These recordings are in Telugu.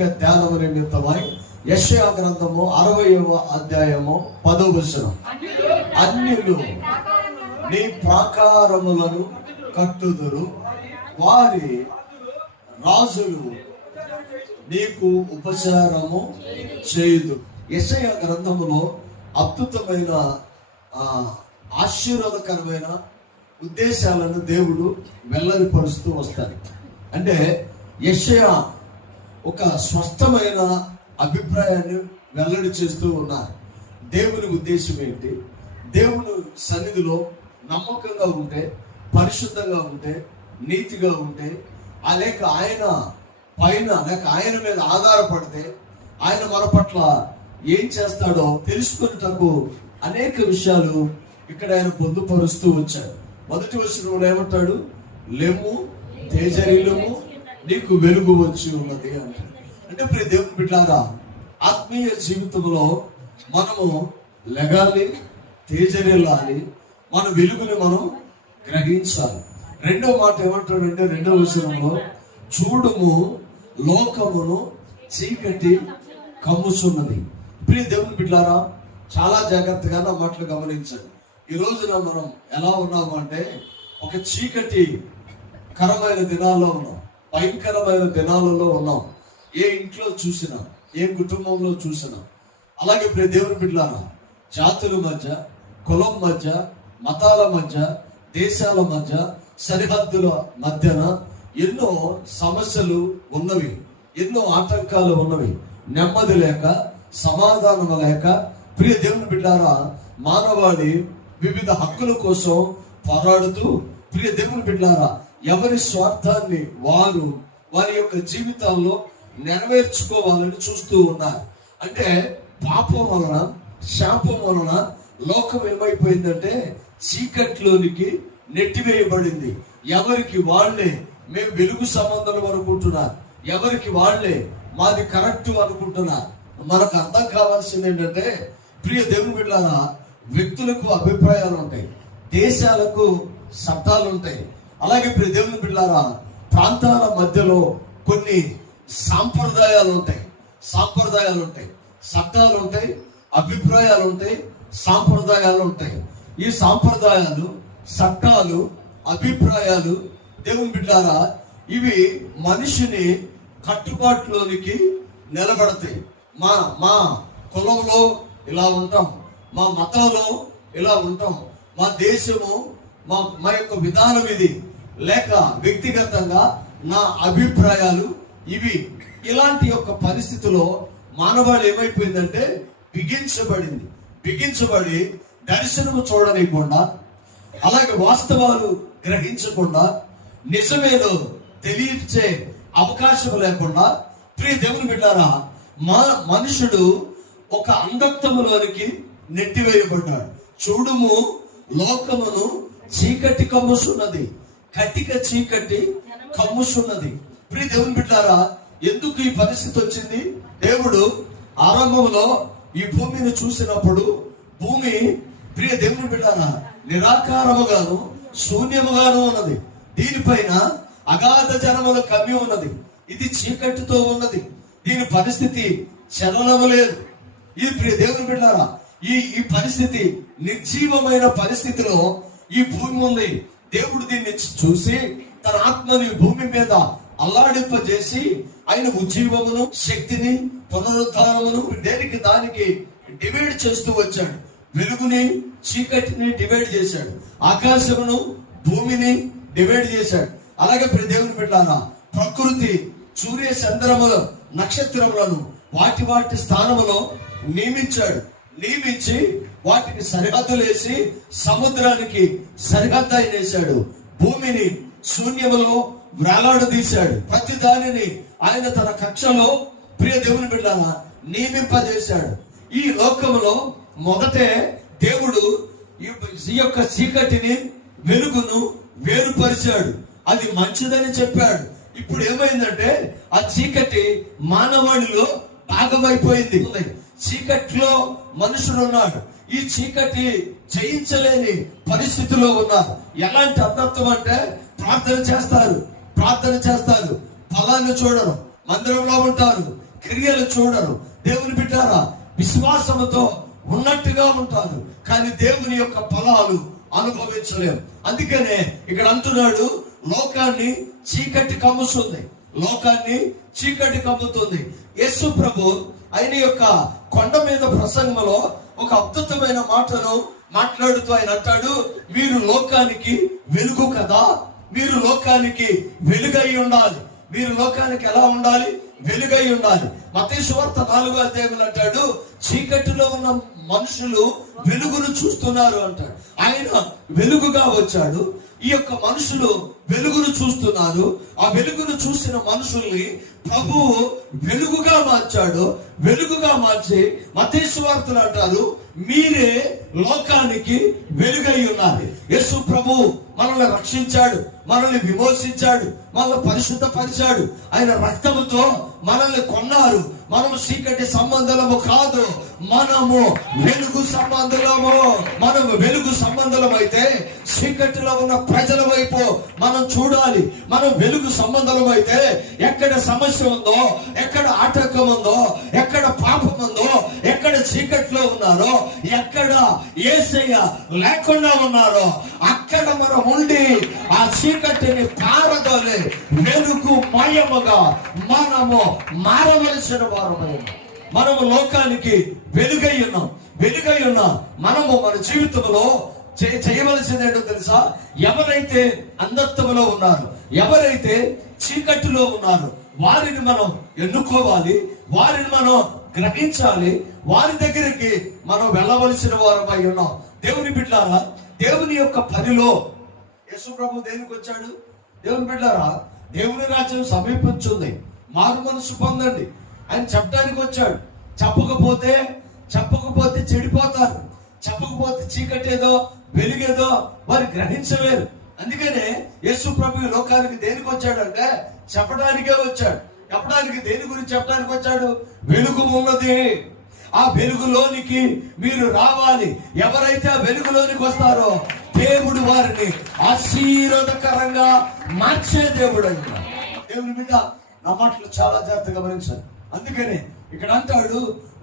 వాక్య ధ్యానము నిమిత్తమై యెషయా గ్రంథము 60వ అధ్యాయము 10వ వచనం. అన్యులు నీ ప్రాకారములను కట్టుదురు, వారి రాజులు నీకు ఉపచారము చేయుదు. యెషయా గ్రంథములో అద్భుతమైన ఆశీర్వాదకరమైన ఉద్దేశాలను దేవుడు వెల్లడిపరుస్తూ వస్తాడు. అంటే యెషయా ఒక స్పష్టమైన అభిప్రాయాన్ని వెల్లడి చేస్తూ ఉన్నారు. దేవుని ఉద్దేశం ఏంటి? దేవుని సన్నిధిలో నమ్మకంగా ఉంటే, పరిశుద్ధంగా ఉంటే, నీతిగా ఉంటే, లేక ఆయన పైన లేక ఆయన మీద ఆధారపడితే ఆయన మన పట్ల ఏం చేస్తాడో తెలుసుకున్నటకు అనేక విషయాలు ఇక్కడ ఆయన పొందుపరుస్తూ వచ్చాడు. మొదటి వచనంలో ఏమంటాడు? లెమ్ము తేజరిల్లుము, నీకు వెలుగు వచ్చి ఉన్నది అంటాడు. అంటే ప్రియ దేవుని బిడ్డలారా, ఆత్మీయ జీవితంలో మనము లెగాలి, తేజరిల్లాలి, మన వెలుగుని మనం గ్రహించాలి. రెండో మాట ఏమంటాడంటే, రెండో వచనంలో చూడుము లోకమును చీకటి కమ్ముచున్నది. ప్రియ దేవుని బిడ్డలారా, చాలా జాగ్రత్తగా నా మాటలు గమనించండి. ఈ రోజున మనం ఎలా ఉన్నాము అంటే, ఒక చీకటి కరమైన దినాల్లో ఉన్నాం, భయంకరమైన దినాలలో ఉన్నాం. ఏ ఇంట్లో చూసినా, ఏ కుటుంబంలో చూసినా. అలాగే ప్రియ దేవుని బిడ్డలారా, జాతుల మధ్య, కులం మధ్య, మతాల మధ్య, దేశాల మధ్య, సరిహద్దుల మధ్యన ఎన్నో సమస్యలు ఉన్నవి, ఎన్నో ఆటంకాలు ఉన్నవి. నెమ్మది లేక, సమాధానం లేక ప్రియ దేవుని బిడ్డలారా, మానవాళి వివిధ హక్కుల కోసం పోరాడుతూ ప్రియ దేవుని బిడ్డలారా ఎవరి స్వార్థాన్ని వారి యొక్క జీవితాల్లో నెరవేర్చుకోవాలని చూస్తూ ఉన్నారు. అంటే పాపం వలన, శాపం వలన లోకం ఏమైపోయిందంటే చీకట్లోనికి నెట్టివేయబడింది. ఎవరికి వాళ్ళే మేము వెలుగు సంబంధాలు అనుకుంటున్నారు, ఎవరికి వాళ్ళే మాది కరెక్ట్ అనుకుంటున్నారు. మనకు అర్థం కావాల్సింది ఏంటంటే, ప్రియ దేవుని బిడ్డలారా, వ్యక్తులకు అభిప్రాయాలు ఉంటాయి, దేశాలకు చట్టాలు ఉంటాయి. అలాగే ప్రియ దేవుని బిడ్డలారా, ప్రాంతాల మధ్యలో కొన్ని సాంప్రదాయాలు ఉంటాయి, చట్టాలు ఉంటాయి, అభిప్రాయాలు ఉంటాయి, సాంప్రదాయాలు ఉంటాయి. ఈ సాంప్రదాయాలు, చట్టాలు, అభిప్రాయాలు దేవుని బిడ్డలారా, ఇవి మనిషిని కట్టుబాటులోనికి నిలబడతాయి. మా కులంలో ఇలా ఉంటాం, మా మతంలో ఇలా ఉంటాం, మా దేశము, మా యొక్క విధానం ఇది, లేక వ్యక్తిగతంగా నా అభిప్రాయాలు ఇవి. ఇలాంటి యొక్క పరిస్థితిలో మానవాళి ఏమైపోయిందంటే బిగించబడి దర్శనము చూడలేకుండా, అలాగే వాస్తవాలు గ్రహించకుండా, నిజమేదో తెలియచే అవకాశం లేకుండా ప్రియ దేవుని బిడ్డారా, మనుషుడు ఒక అంధత్వములోనికి నెట్టివేయబడ్డాడు. చూడుము లోకమును చీకటి కమ్ముసున్నది, కటిక చీకటి కమ్ముసున్నది. ప్రియ దేవుని బిడ్డారా, ఎందుకు ఈ పరిస్థితి వచ్చింది? దేవుడు ఆరంభంలో ఈ భూమిని చూసినప్పుడు భూమి ప్రియ దేవుని బిడ్డారా నిరాకారముగాను శూన్యముగాను ఉన్నది. దీనిపైన అగాధ జనములు కమ్మి ఉన్నది. ఇది చీకటితో ఉన్నది. దీని పరిస్థితి చలనము లేదు. ఇది ప్రియ దేవుని బిడ్డారా, ఈ పరిస్థితి నిర్జీవమైన పరిస్థితిలో ఈ భూమి ఉంది. దేవుడు దీన్ని చూసి తన ఆత్మని భూమి మీద అల్లాడింపజేసి ఆయన ఉజ్జీవమును, శక్తిని, పునరుద్ధానమును దేనికి దానికి డివైడ్ చేస్తూ వచ్చాడు. వెలుగుని, చీకటిని డివైడ్ చేశాడు. ఆకాశమును, భూమిని డివైడ్ చేశాడు. అలాగే ప్రియ దేవుని బిడ్డలారా, ప్రకృతి, సూర్య చంద్రముల నక్షత్రములను వాటి స్థానములో నియమించి వాటికి సరిహద్దులేసి సముద్రానికి సరిహద్దు వేశాడు. భూమిని శూన్యములో వేలాడదీశాడు. ప్రతి దానిని ఆయన తన కక్షలో ప్రియ దేవుని బిడ్డలారా నియమింపజేశాడు. ఈ లోకములో మొదటే దేవుడు ఈ యొక్క చీకటిని, వెలుగును వేరుపరిచాడు. అది మంచిదని చెప్పాడు. ఇప్పుడు ఏమైందంటే ఆ చీకటి మానవాళిలో భాగమైపోయింది. చీకటిలో మనుషుడు ఉన్నాడు. ఈ చీకటి జయించలేని పరిస్థితిలో ఉన్నారు. ఎలాంటి అర్థత్వం అంటే ప్రార్థన చేస్తారు, ఫలాన్ని చూడరు, మందిరంలో ఉంటారు, క్రియలు చూడరు. దేవుని బిడ్డారా, విశ్వాసముతో ఉన్నట్టుగా ఉంటారు, కానీ దేవుని యొక్క ఫలాలు అనుభవించలేము. అందుకనే ఇక్కడ అంటున్నాడు, లోకాన్ని చీకటి కమ్ముతుంది, లోకాన్ని చీకటి కమ్ముతుంది. యేసు ప్రభు ఆయన యొక్క కొండ మీద ప్రసంగంలో ఒక అద్భుతమైన మాటను మాట్లాడుతూ ఆయన అంటాడు, మీరు లోకానికి వెలుగు కదా, మీరు లోకానికి వెలుగై ఉండాలి. మీరు లోకానికి ఎలా ఉండాలి? వెలుగై ఉండాలి. మత్తయి సువార్త 4వ అధ్యాయంలో అంటాడు, చీకటిలో ఉన్న మనుషులు వెలుగును చూస్తున్నారు అంటాడు. ఆయన వెలుగుగా వచ్చాడు, ఈ యొక్క మనుషులు వెలుగును చూస్తున్నారు. ఆ వెలుగును చూసిన మనుషుల్ని ప్రభువు వెలుగుగా మార్చాడు. వెలుగుగా మార్చి మత్తయి సువార్తలు అంటారు, మీరే లోకానికి వెలుగై ఉన్నారు. యేసు ప్రభు మనల్ని రక్షించాడు, మనల్ని విమోచించాడు, మనల్ని పరిశుద్ధపరిచాడు. ఆయన రక్తముతో మనల్ని కొన్నారు. మనము చీకటి సంబంధము కాదు, మనము వెలుగు సంబంధులము. మనము వెలుగు సంబంధం అయితే చీకటిలో ఉన్న ప్రజల వైపు మనం చూడాలి. మనం వెలుగు సంబంధం అయితే ఎక్కడ సమస్య ఉందో, ఎక్కడ ఆటంకం ఉందో, ఎక్కడ పాపం ఉందో, ఎక్కడ చీకటిలో ఉన్నారో, ఎక్కడ యేసయ్య లేకుండా ఉన్నారో అక్కడ మనం ఉండి ఆ చీకటిని పారదోలి వెలుగు మయముగా మనము మారవలసిన వారము. మనము లోకానికి వెలుగై ఉన్నాం. వెలుగై ఉన్నాం. మనము మన జీవితంలో చేయవలసింది ఏంటో తెలుసా? ఎవరైతే అంధత్వంలో ఉన్నారు, ఎవరైతే చీకటిలో ఉన్నారు, వారిని మనం ఎన్నుకోవాలి, వారిని మనం గ్రహించాలి, వారి దగ్గరికి మనం వెళ్ళవలసిన వారమై ఉన్నాం. దేవుని బిడ్డలారా, దేవుని యొక్క పనిలో యేసు ప్రభు దేనికి వచ్చాడు? దేవుని బిడ్డలారా, దేవుని రాజ్యం సమీపించింది, మారు మనసు పొందండి ఆయన చెప్పడానికి వచ్చాడు. చెప్పకపోతే చెడిపోతారు. చెప్పకపోతే చీకటేదో వెలుగేదో వారు గ్రహించలేరు. అందుకనే యేసు ప్రభు లోకానికి దేనికి వచ్చాడంటే చెప్పడానికే వచ్చాడు. చెప్పడానికి దేని గురించి చెప్పడానికి వచ్చాడు? వెలుగు ఉన్నది, ఆ వెలుగులోనికి మీరు రావాలి. ఎవరైతే ఆ వెలుగులోనికి వస్తారో దేవుడు వారిని ఆశీర్వాదకరంగా మార్చే దేవుడు అయినా. దేవుని మీద నా మాటలు చాలా జాగ్రత్తగా గమనించాలి. అందుకనే ఇక్కడ అంటాడు,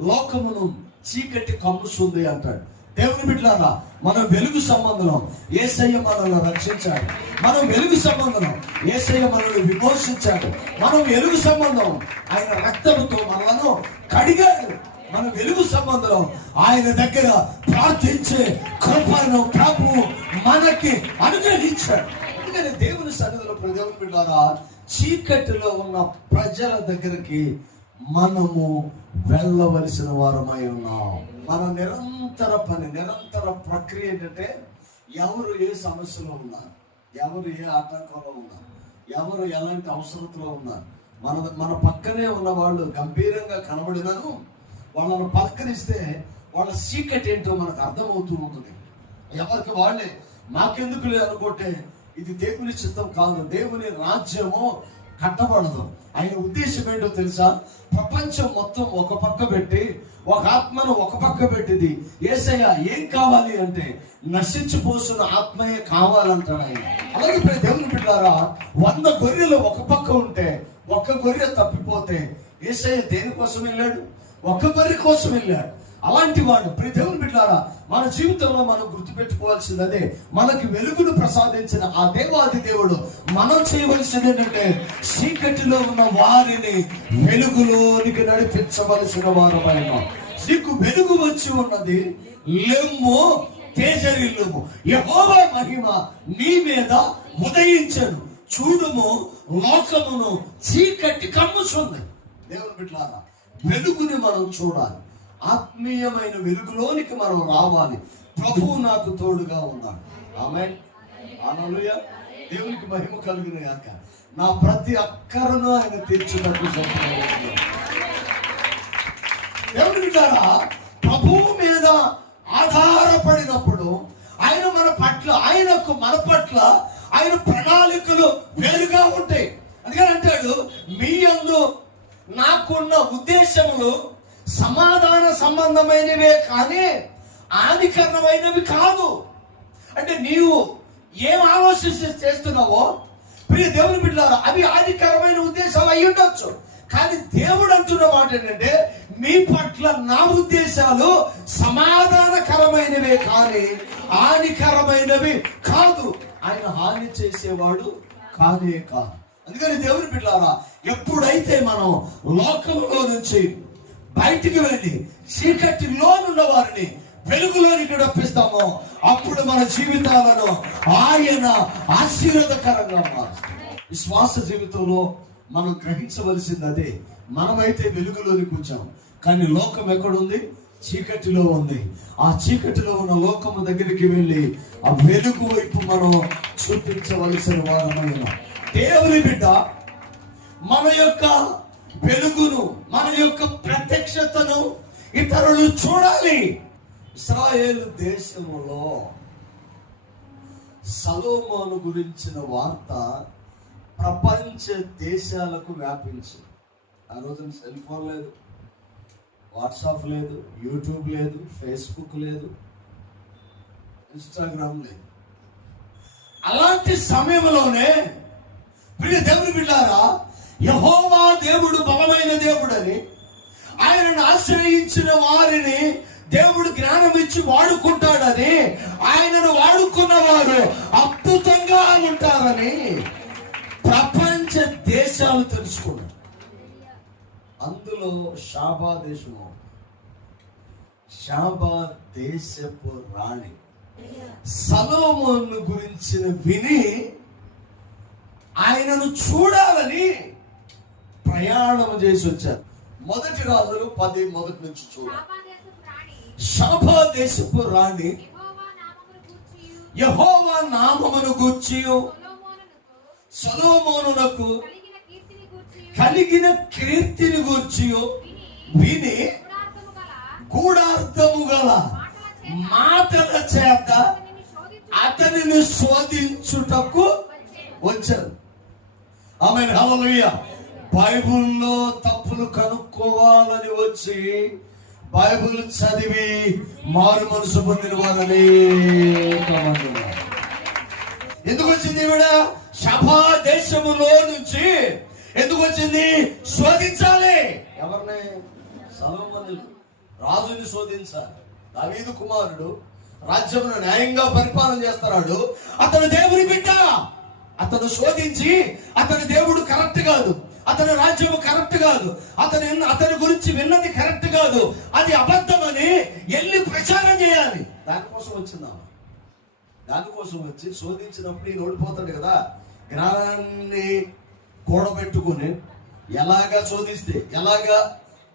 లోకమును చీకటి కమ్ముస్తుంది అంటాడు. దేవుని బిడ్డలారా, మనం వెలుగు సంబంధం యేసయ్య మనల్ని రక్షించాడు. మనం వెలుగు సంబంధం యేసయ్య మనల్ని విమోచించాడు. మనం వెలుగు సంబంధం ఆయన రక్తముతో మనలను కడిగాడు. మన వెలుగు సంబంధం ఆయన దగ్గర ప్రార్థించే కృపను ప్రభు మనకి అనుగ్రహించాడు. అందుకని దేవుని సన్నిధిలో దేవుని బిడ్డలారా, చీకటిలో ఉన్న ప్రజల దగ్గరికి మనము వెళ్ళవలసిన వారమై ఉన్నాం. మన నిరంతర పని, నిరంతర ప్రక్రియ ఏంటంటే, ఎవరు ఏ సమస్యలో ఉన్నారు, ఎవరు ఏ ఆటంకంలో ఉన్నారు, ఎవరు ఎలాంటి అవసరతలో ఉన్నారు, మన పక్కనే ఉన్న వాళ్ళు గంభీరంగా కనబడినను వాళ్ళను పలకరిస్తే వాళ్ళ సీక్రెట్ ఏంటో మనకు అర్థమవుతూ ఉంటుంది. ఎవరికి వాళ్ళే నాకెందుకు లేదు అనుకుంటే ఇది దేవుని చిత్తం కాదు. దేవుని రాజ్యము కట్టబడదు. ఆయన ఉద్దేశం ఏంటో తెలుసా? ప్రపంచం మొత్తం ఒక పక్క పెట్టి, ఒక ఆత్మను ఒక పక్క పెట్టింది. యేసయ్య ఏం కావాలి అంటే నశించిపోతున్న ఆత్మయే కావాలంటాడు ఆయన. అలాగే ఇప్పుడు దేవుని బిడ్డలారా, 100 గొర్రెలు ఒక పక్క ఉంటే ఒక్క గొర్రె తప్పిపోతే యేసయ్య దేనికోసం వెళ్ళాడు? ఒక్క గొర్రె కోసం వెళ్ళాడు. అలాంటి వాడు ప్రియ దేవుని బిడ్డలారా, మన జీవితంలో మనం గుర్తుపెట్టుకోవాల్సింది అదే. మనకి వెలుగును ప్రసాదించిన ఆ దేవాది దేవుడు మనం చేయవలసింది ఏంటంటే, చీకటిలో ఉన్న వారిని వెలుగులోనికి నడిపించవలసిన వారమైన. నీకు వెలుగు వచ్చి ఉన్నది, లెమ్ము తేజరిల్లుము, యెహోవా మహిమ నీ మీద ఉదయించను, చూడుము లోకమును చీకటి కమ్ముచుంది. దేవుని బిడ్డలారా, వెలుగుని మనం చూడాలి. ఆత్మీయమైన వెలుగులోనికి మనం రావాలి. ప్రభువు నాకు తోడుగా ఉన్నాడు. ఆమేన్, హల్లెలూయా. దేవునికి మహిమ కలుగును గాక. నా ప్రతి అక్కరను ఆయన తీర్చుటకు సంకల్పించాడు. దేవుని బిడ్డలారా, ప్రభువు మీద ఆధారపడినప్పుడు ఆయన మన పట్ల, ఆయనకు మన పట్ల ఆయన ప్రణాళికలు వేరుగా ఉంటాయి. అందుకని అంటాడు, మీ యందు నాకున్న ఉద్దేశములు సమాధాన సంబంధమైనవే కానీ హానికరమైనవి కాదు. అంటే నీవు ఏం ఆలోచించి చేస్తున్నావో ప్రియ దేవుని బిడ్డలారా, అవి హానికరమైన ఉద్దేశాలు అయి ఉండొచ్చు, కానీ దేవుడు అంటున్న మాట ఏంటంటే మీ పట్ల నా ఉద్దేశాలు సమాధానకరమైనవే కానీ హానికరమైనవి కాదు. ఆయన హాని చేసేవాడు కానే కాదు. అందుకని దేవుని బిడ్డలారా, ఎప్పుడైతే మనం లోకంలో నుంచి బయటికి వెళ్ళి చీకటిలో ఉన్న వారిని వెలుగులోనికి రప్పిస్తామో అప్పుడు మన జీవితాలను ఆయన ఆశీర్వాదకరంగా మారుస్తాడు. విశ్వాస జీవితంలో మనం గ్రహించవలసింది అదే. మనమైతే వెలుగులోనికి వచ్చాం, కానీ లోకం ఎక్కడుంది? చీకటిలో ఉంది. ఆ చీకటిలో ఉన్న లోకము దగ్గరికి వెళ్ళి ఆ వెలుగు వైపు మనం చూపించవలసిన వారమైన దేవుని బిడ్డ, మన యొక్క వెలుగును, మన యొక్క ప్రత్యక్షతను ఇతరులు చూడాలి. ఇశ్రాయేలు దేశములో సొలొమోను గురించిన వార్త ప్రపంచ దేశాలకు వ్యాపించి, ఆ రోజున సెల్ ఫోన్ లేదు, వాట్సాప్ లేదు, యూట్యూబ్ లేదు, ఫేస్బుక్ లేదు, ఇన్స్టాగ్రామ్ లేదు. అలాంటి సమయంలోనే ప్రియ దేవుని బిడ్డారా, యెహోవా దేవుడు బలమైన దేవుడని, ఆయనను ఆశ్రయించిన వారిని దేవుడు జ్ఞానం ఇచ్చి వాడుకుంటాడని, ఆయనను వాడుకున్న వారు అద్భుతంగా ఉంటారని ప్రపంచ దేశాలు తెలుసుకున్నారు. అందులో షాబా దేశము, షాబా దేశపు రాణి సొలొమోను గురించిన విని ఆయనను చూడాలని ప్రయాణం చేసి వచ్చారు. మొదటి రాజులు 10 మొదటి నుంచి చూడాలి. షాబా దేశపు రాణి యెహోవా నామమును గూర్చి సొలొమోనునకు కలిగిన కీర్తిని గూర్చి విని గూఢార్థము గల మాటల చేత అతనిని శోధించుటకు వచ్చారు. ఆమేన్, హల్లెలూయా. బైబిల్లో తప్పులు కనుక్కోవాలని వచ్చి బైబిల్ చదివి మారు మనసు పొందిన వారని ఎందుకు వచ్చింది? ఈవిడ షాబా దేశములో నుంచి ఎందుకు వచ్చింది? శోధించాలి. ఎవరిని? సొలొమోను రాజుని శోధించాలి. దావీదు కుమారుడు రాజ్యమును న్యాయంగా పరిపాలన చేస్తున్నాడు. అతను దేవుని బిడ్డ. అతను శోధించి అతని దేవుడు కరెక్ట్ కాదు, అతని రాజ్యము కరెక్ట్ కాదు, అతని గురించి విన్నది కరెక్ట్ కాదు, అది అబద్ధమని వెళ్ళి ప్రచారం చేయాలి. దానికోసం వచ్చిందా? దానికోసం వచ్చి శోధించినప్పుడు ఈయన ఓడిపోతాడు కదా. జ్ఞానాన్ని కూడబెట్టుకుని ఎలాగా శోధిస్తే ఎలాగా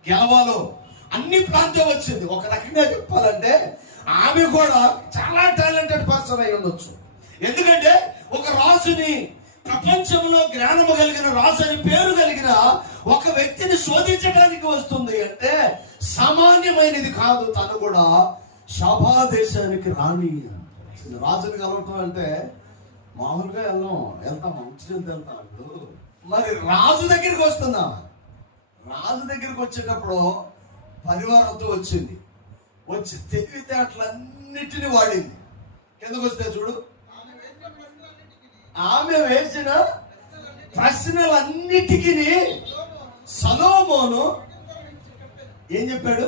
గెలవాలో అన్ని ప్రాంతం వచ్చింది. ఒక రకంగా చెప్పాలంటే ఆమె కూడా చాలా టాలెంటెడ్ పర్సన్ అయి ఉండొచ్చు. ఎందుకంటే ఒక రాజుని, ప్రపంచంలో జ్ఞానము కలిగిన రాజు అని పేరు కలిగిన ఒక వ్యక్తిని శోధించడానికి వస్తుంది అంటే సామాన్యమైనది కాదు. తను కూడా షాబా దేశానికి రాణి. రాజుని కలవటం అంటే మామూలుగా వెళ్తాం మంచి వెళ్తాం. మరి రాజు దగ్గరికి వస్తుందా? రాజు దగ్గరికి వచ్చేటప్పుడు పరివారంతో వచ్చింది. వచ్చి తెలివితేటలన్నిటిని వాడింది. కిందకు వస్తే చూడు, ఆమె వేసిన ప్రశ్నలన్నిటికీ సొలొమోను ఏం చెప్పాడు?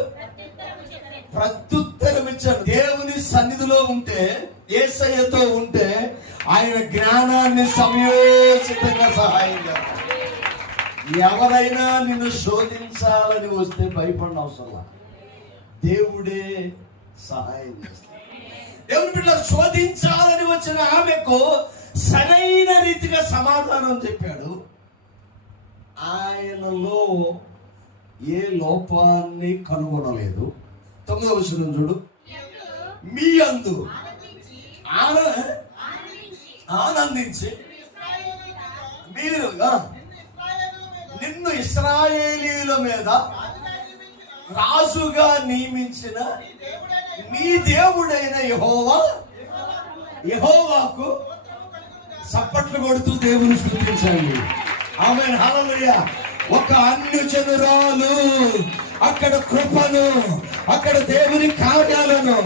ప్రత్యుత్తరం ఇచ్చాడు. దేవుని సన్నిధిలో ఉంటే, యేసయ్యతో ఉంటే ఆయన జ్ఞానాన్ని సమయోచితంగా సహాయం చేస్తాడు. ఎవరైనా నిన్ను శోధించాలని వస్తే భయపడిన అవసరం, దేవుడే సహాయం చేస్తాడు. దేవుని బిడ్డ శోధించాలని వచ్చిన ఆమెకు సరైన రీతిగా సమాధానం చెప్పాడు. ఆయనలో ఏ లోపాన్ని కనుగొనలేదు. 9వ వచనం చూడు, మీ యందు ఆనందించి మీరు నిన్ను ఇశ్రాయేలీయుల మీద రాజుగా నియమించిన మీ దేవుడైన యెహోవాకు చప్పట్లు కొడుతూ దేవుని స్తుతించండి. ఆమేన్, హల్లెలూయా. ఒక అన్యజనురాలు అక్కడ కృపను, అక్కడ దేవుని కార్యాలను,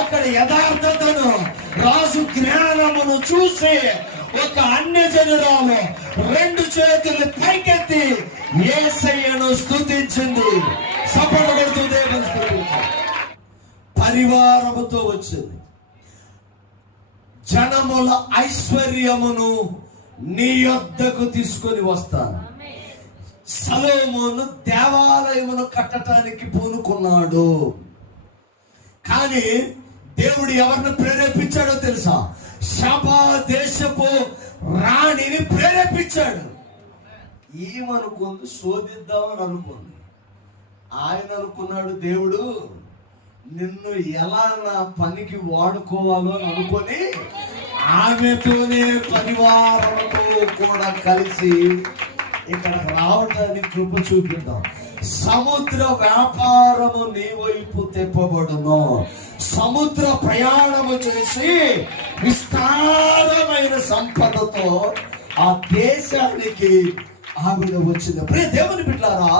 అక్కడ యథార్థతను, రాజు జ్ఞానమును చూసి ఒక అన్యజనురాలు 2 చేతులు పైకెత్తి యేసయ్యను సొలొమోనుతో వచ్చింది. జనముల ఐశ్వర్యమును నీ యొద్దకు తీసుకొని వస్తాను. సొలొమోను దేవాలయమును కట్టడానికి పూనుకున్నాడు. కానీ దేవుడు ఎవరిని ప్రేరేపించాడో తెలుసా? షబా దేశపు రాణిని ప్రేరేపించాడు. ఏమనుకుంది? శోధిద్దామని అనుకుంది. ఆయన అనుకున్నాడు, దేవుడు నిన్ను ఎలా నా పనికి వాడుకోవాలో అని అనుకొని ఆమెతోనే పరివారంతో కూడా కలిసి ఇక్కడ రావడానికి కృప చూపిద్దాం. సముద్ర వ్యాపారము నీ వైపు తెప్పబడును. సముద్ర ప్రయాణము చేసి విస్తారమైన సంపదతో ఆ దేశానికి ఆవిడ వచ్చింది. ప్రియ దేవుని బిడ్డలారా,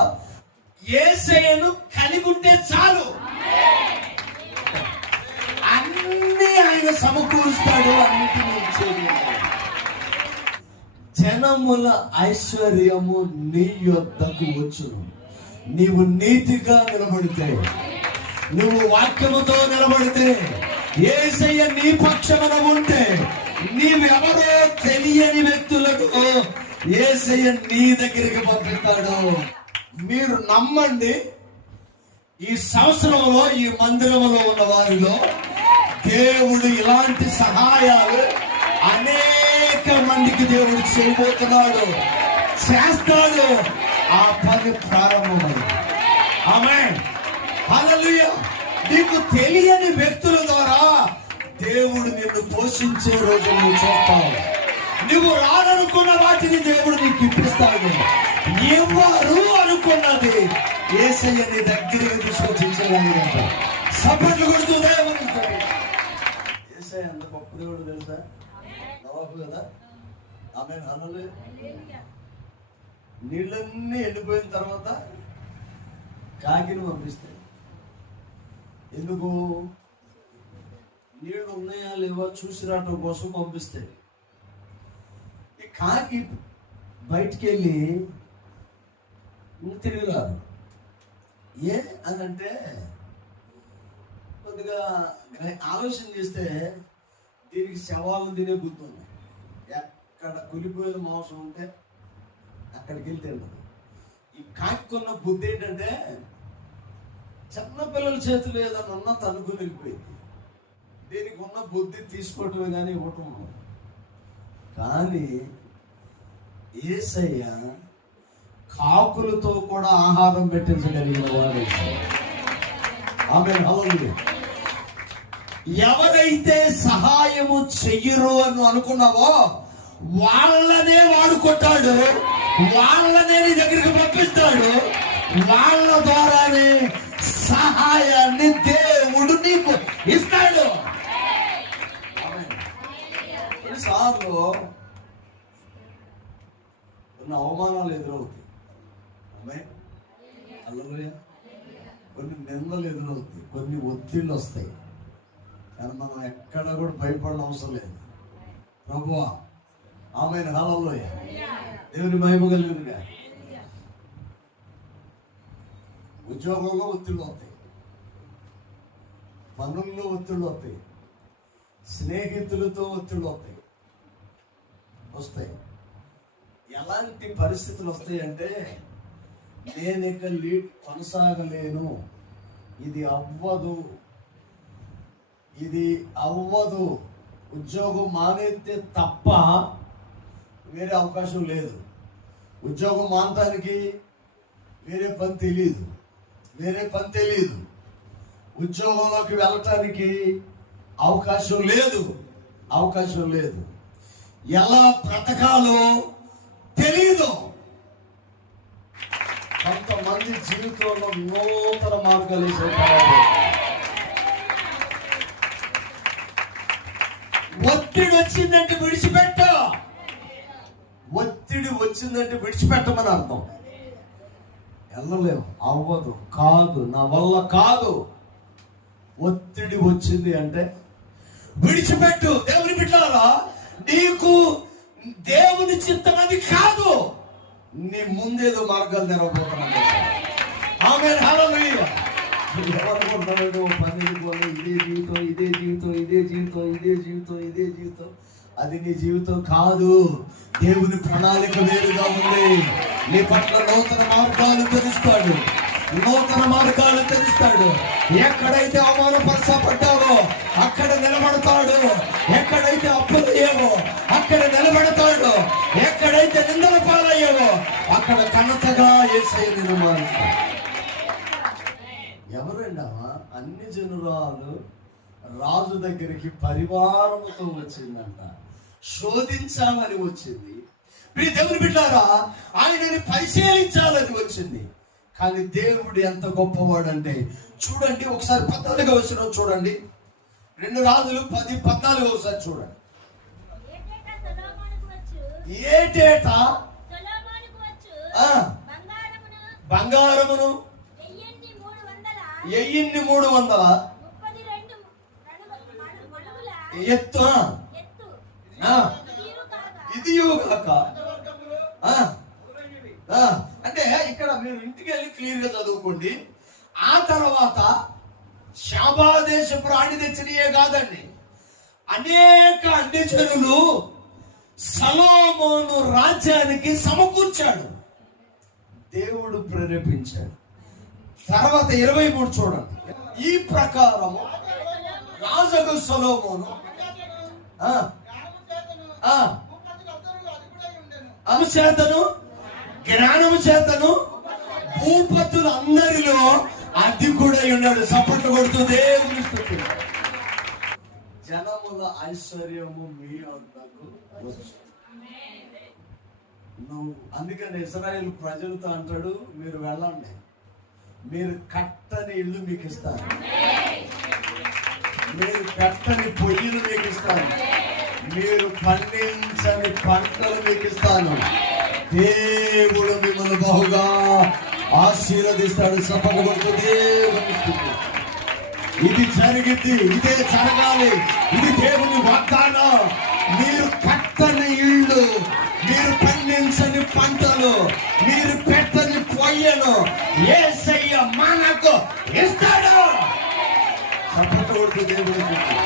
యేసయ్యను కలిగి ఉంటే చాలు, అన్ని ఆయన సమకూరుస్తాడు, అన్నిటిని ఇచ్చేది. జనముల ఐశ్వర్యము నీ యొద్దకు వచ్చును. నీవు నీతిగా నిలబడితే, నువ్వు వాక్యముతో నిలబడితే, యేసయ్య నీ పక్షమున ఉంటే, నీవెవరో తెలియని వ్యక్తులకు యేసయ్య నీ దగ్గరికి పంపిస్తాడు. మీరు నమ్మండి, ఈ సంవత్సరంలో ఈ మందిరంలో ఉన్న వారిలో దేవుడు ఇలాంటి సహాయాలు అనేక మందికి దేవుడు చేయబోతున్నాడు, చేస్తాడు. ఆ పని ప్రారంభమైంది. ఆమేన్, హల్లెలూయా. నీకు తెలియని వ్యక్తుల ద్వారా దేవుడు నిన్ను పోషించే రోజు నువ్వు చూస్తావు. నువ్వు రాననుకున్న వాటిని దేవుడు నీకు ఇప్పిస్తాడు. ఎవరు అనుకున్నది యేసయ్య నీ దగ్గరికి తీసుకొచ్చించగలిగాడు. సపట్లు కొడుతూ దేవుడు. యేసయ్య ఎంత గొప్ప దేవుడు తెలుసా? నవాబు కదా. ఆమేన్, హల్లెలూయా. నీళ్ళన్నీ ఎండిపోయిన తర్వాత కాకిని పంపిస్తాయి. ఎందుకు? నీళ్లు ఉన్నాయా లేవా చూసి రావటం కోసం పంపిస్తాయి. ఈ కాకి బయటికి వెళ్ళి తిరిగి రాదు. ఏ అని అంటే కొద్దిగా ఆలోచన చేస్తే దీనికి శవాలను తినే బుద్ధి ఉంది. ఎక్కడ కులిపోయిన మాంసం ఉంటే అక్కడికి వెళ్తే ఉండదు. ఈ కాకున్న బుద్ధి ఏంటంటే చిన్నపిల్లల చేతులు ఏదన్నా ఉన్నా తనుకుని వెళ్ళిపోయింది. దీనికి ఉన్న బుద్ధి తీసుకోవటమే కానీ ఇవ్వటం. కానీ యేసయ్య కాకులతో కూడా ఆహారం పెట్టించగలిగిన వాడు. ఆమేన్, హల్లెలూయా. ఎవరైతే సహాయము చెయ్యరు అని అనుకున్నావో వాళ్ళనే వాడుకుంటాడు, వాళ్ళనే నీ దగ్గరికి పంపిస్తాడు. వాళ్ళ ద్వారానే సహాయాన్ని దేవుడు నీకు ఇస్తాడు. కొన్నిసార్లు కొన్ని అవమానాలు ఎదురవుతాయి. హల్లెలూయా. కొన్ని నిందలు ఎదురవుతాయి, కొన్ని ఒత్తిళ్ళు వస్తాయి. కానీ మనం ఎక్కడ కూడా భయపడడం అవసరం లేదు. ప్రభువా, ఆమేన్, హల్లెలూయా. దేవుని మహిమ కలుగునుగా. ఉద్యోగంలో ఒత్తిళ్ళు వస్తాయి, పనుల్లో ఒత్తిళ్ళు వస్తాయి, స్నేహితులతో ఒత్తిళ్ళు వస్తాయి. ఎలాంటి పరిస్థితులు వస్తాయి అంటే, నేను ఇక లీడ్ కొనసాగలేను, ఇది అవ్వదు, ఉద్యోగం మానేస్తే తప్ప వేరే అవకాశం లేదు. ఉద్యోగం మానటానికి వేరే పని తెలియదు. ఉద్యోగంలోకి వెళ్ళటానికి అవకాశం లేదు. ఎలా బ్రతకాలో తెలియదు. కొంతమంది జీవితంలో నూతన మార్గాలు వేసేటారు. ఒత్తిడి వచ్చిందంటే విడిచిపెట్టమని అర్థం. వెళ్ళలేము, అవ్వదు, కాదు, నా వల్ల కాదు. ఒత్తిడి వచ్చింది అంటే విడిచిపెట్టు. దేవుని బిడ్డలారా, నీకు దేవుని చిత్తం అది కాదు. నీ ముందేదో మార్గాలు తెరవబోతున్నాను. ఆమేన్, హల్లెలూయా. ఎవరు పన్నెండు పోలే, ఇదే జీవితం, ఇదే జీవితం, ఇదే జీవితం, ఇదే జీవితం, ఇదే జీవితం. అది నీ జీవితం కాదు. దేవుని ప్రణాళిక వేరుగా ఉంది. నీ పట్ల నూతన మార్గాలు తెరుస్తాడు, నూతన మార్గాలు తెరుస్తాడు. ఎక్కడైతే అవమానపరచబడ్డావో అక్కడ నిలబడతాడు. ఎక్కడైతే అప్పులు అయ్యావో అక్కడ నిలబడతాడు. ఎక్కడైతే నిందల పాలయ్యావో అక్కడ ఘనతగా యేసయ్య నిర్మాణిస్తాడు. ఎవరండవా? అన్ని జనురాలు రాజు దగ్గరికి పరివారముతో వచ్చిందంట. శోధించాలని వచ్చింది. మీరు దేవుని బిడ్డారా, ఆయనని పరిశీలించాలని వచ్చింది. కానీ దేవుడు ఎంత గొప్పవాడంటే చూడండి, ఒకసారి 14వ వచనం చూడండి. 2 రాజులు 10:14 ఒకసారి చూడండి. ఏటేటా బంగారమును 1300 ఎత్తు ఇదియుగాక. అంటే ఇక్కడ మీరు ఇంటికి వెళ్ళి క్లియర్ గా చదువుకోండి. ఆ తర్వాత షాబా దేశపు రాణి తెచ్చినయే కాదండి, అనేక అన్యజనులు సొలొమోను రాజ్యానికి సమకూర్చాడు. దేవుడు ప్రేరేపించాడు. తర్వాత 23 చూడండి. ఈ ప్రకారము రాజుకు సొలొమోను చేతను జ్ఞానము చేతను భూపతులు అందరిలో అధికుడై ఉన్నాడు. సపోర్ట్ కొడుతూ దేవుని స్తుతి. జనముల ఐశ్వర్యము మీ వద్దకు వచ్చు. నువ్వు అందుకని ఇశ్రాయేలు ప్రజలతో అంటాడు, మీరు వెళ్ళండి, మీరు కట్టని ఇల్లు మీకు ఇస్తాను, మీరు కట్టని పొయ్యిలు మీకు ఇస్తాను, మీరు పండించని పంటలు మీకు ఇస్తాను. దేవుడు మిమ్మల్ని బహుగా ఆశీర్వదిస్తాడు. సపగొడుతూ దేవుని స్తుతి. ఇది జరిగింది, ఇదే జరగాలి, ఇది దేవుని వాగ్దానం. మీరు కట్టని ఇళ్ళు, మీరు పండించని పంటలు, మీరు పెట్టని పొయ్యను యేసయ్య మనకు ఇస్తాడు. సపగొడుతూ దేవుని స్తుతి.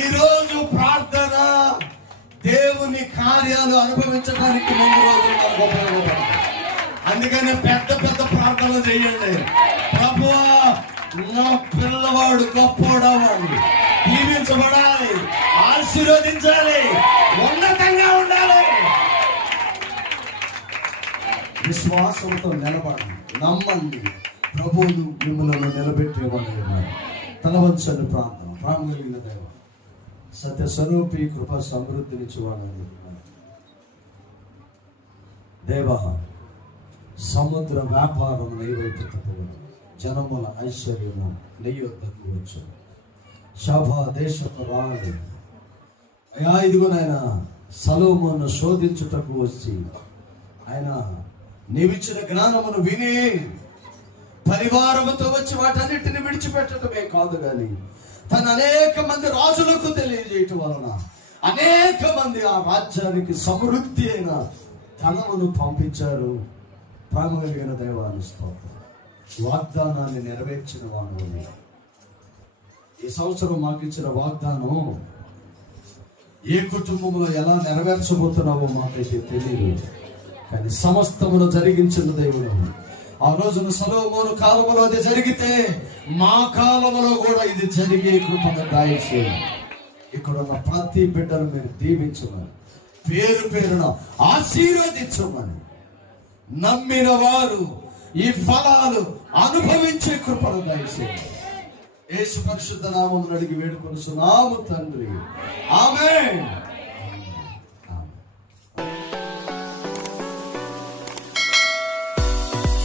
ఈరోజు ప్రార్థన దేవుని కార్యాలు అనుభవించడానికి ముందు రోజు మనకు ఉపయోగపడుతుంది. అందుకని పెద్ద పెద్ద ప్రార్థనలు చేయండి. ప్రభువా, నా పిల్లవాడు గొప్పవాడు, దీవించబడాలి, ఆశీర్వదించాలి, ఉన్నతంగా ఉండాలి. విశ్వాసంతో నిలబడండి, నమ్మండి, ప్రభువును మిమ్మల్ని నిలబెట్టేవాడు. తలవంచని ప్రార్థన. ప్రాణులైన దైవం, సత్య స్వరూపి, కృప సమృద్ధినిచ్చేవాడు దేవ, సముద్ర వ్యాపారం నైవేద్యతను జనముల ఐశ్వర్యము నెయ్యొద్దకు వచ్చు. శోభా దేశపు రాడు అయా, ఇదిగో నాయన సొలొమోను శోధించుటకు వచ్చి ఆయన నీవిచ్చిన జ్ఞానమును విని పరివారముతో వచ్చి వాటన్నిటిని విడిచిపెట్టడమే కాదు కానీ తన అనేక మంది రాజులకు తెలియజేయటం వలన అనేక మంది ఆ రాజ్యానికి సమృద్ధి అయిన ధనమును పంపించారు. ప్రేమ కలిగిన దైవాన్ని స్తోత్రం. వాగ్దానాన్ని నెరవేర్చిన వాడు. ఈ సంవత్సరం మాకు ఇచ్చిన వాగ్దానం ఏ కుటుంబంలో ఎలా నెరవేర్చబోతున్నావో మాకైతే తెలియదు, కానీ సమస్తమును జరిగించిన దేవుడు. ఆ రోజున సొలొమోను కాలంలో అది జరిగితే మా కాలంలో కూడా ఇది జరిగే కృపగా దయచేయండి. ఇక్కడ ఉన్న ప్రతి బిడ్డను మీరు దీవించమని, పేరు పేరున ఆశీర్వదించమని, నమ్మిన వారు ఈ ఫలాలు అనుభవించే కృపను దయచేయండి. యేసు పరిశుద్ధ నామమున అడిగి వేడుకొనుచున్నాము తండ్రి, ఆమేన్.